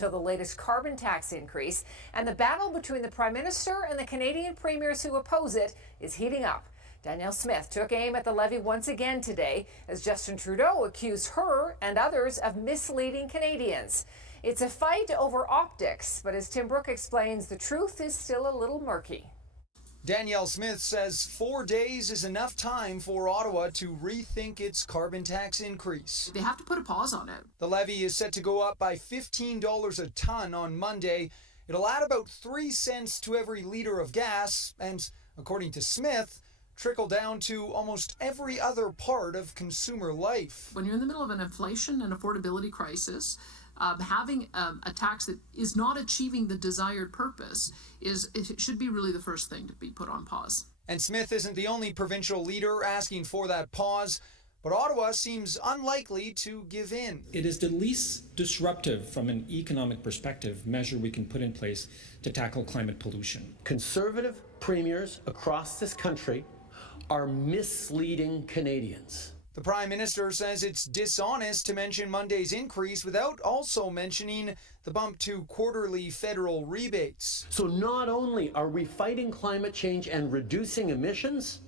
To the latest carbon tax increase, and the battle between the Prime Minister and the Canadian premiers who oppose it is heating up. Danielle Smith took aim at the levy once again today as Justin Trudeau accused her and others of misleading Canadians. It's a fight over optics, but as Tim Brooke explains, the truth is still a little murky. Danielle Smith says 4 days is enough time for Ottawa to rethink its carbon tax increase. They have to put a pause on it. The levy is set to go up by $15 a ton on Monday. It'll add about 3 cents to every litre of gas and, according to Smith, trickle down to almost every other part of consumer life. When you're in the middle of an inflation and affordability crisis, having a tax that is not achieving the desired purpose it should be really the first thing to be put on pause. And Smith isn't the only provincial leader asking for that pause, but Ottawa seems unlikely to give in. It is the least disruptive from an economic perspective measure we can put in place to tackle climate pollution. Conservative premiers across this country are misleading Canadians. The Prime Minister says it's dishonest to mention Monday's increase without also mentioning the bump to quarterly federal rebates. So not only are we fighting climate change and reducing emissions,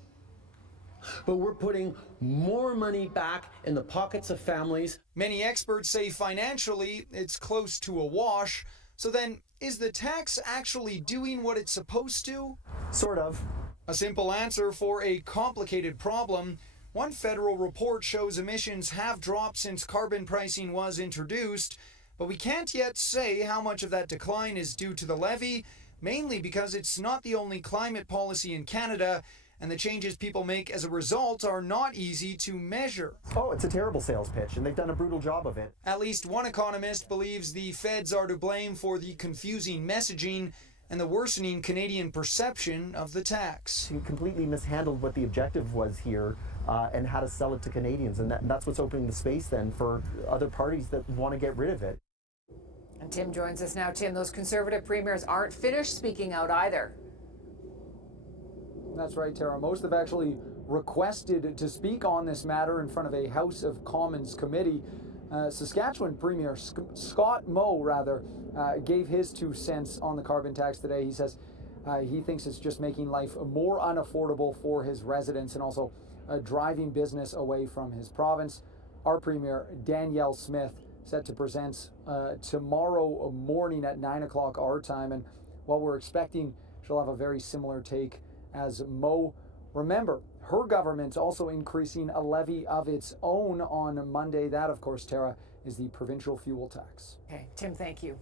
but we're putting more money back in the pockets of families. Many experts say financially it's close to a wash. So then, is the tax actually doing what it's supposed to? Sort of. A simple answer for a complicated problem. One federal report shows emissions have dropped since carbon pricing was introduced, but we can't yet say how much of that decline is due to the levy, mainly because it's not the only climate policy in Canada, and the changes people make as a result are not easy to measure. Oh, it's a terrible sales pitch, and they've done a brutal job of it. At least one economist believes the feds are to blame for the confusing messaging and the worsening Canadian perception of the tax. He completely mishandled what the objective was here and how to sell it to Canadians, and that's what's opening the space then for other parties that want to get rid of it. And Tim joins us now. Tim, those Conservative premiers aren't finished speaking out either. That's right, Tara. Most have actually requested to speak on this matter in front of a House of Commons committee. Saskatchewan Premier Scott Moe gave his 2 cents on the carbon tax today. He says he thinks it's just making life more unaffordable for his residents and also driving business away from his province. Our Premier, Danielle Smith, set to present tomorrow morning at 9 o'clock our time. And while we're expecting she'll have a very similar take as Moe, remember, her government's also increasing a levy of its own on Monday. That, of course, Tara, is the provincial fuel tax. Okay, Tim, thank you.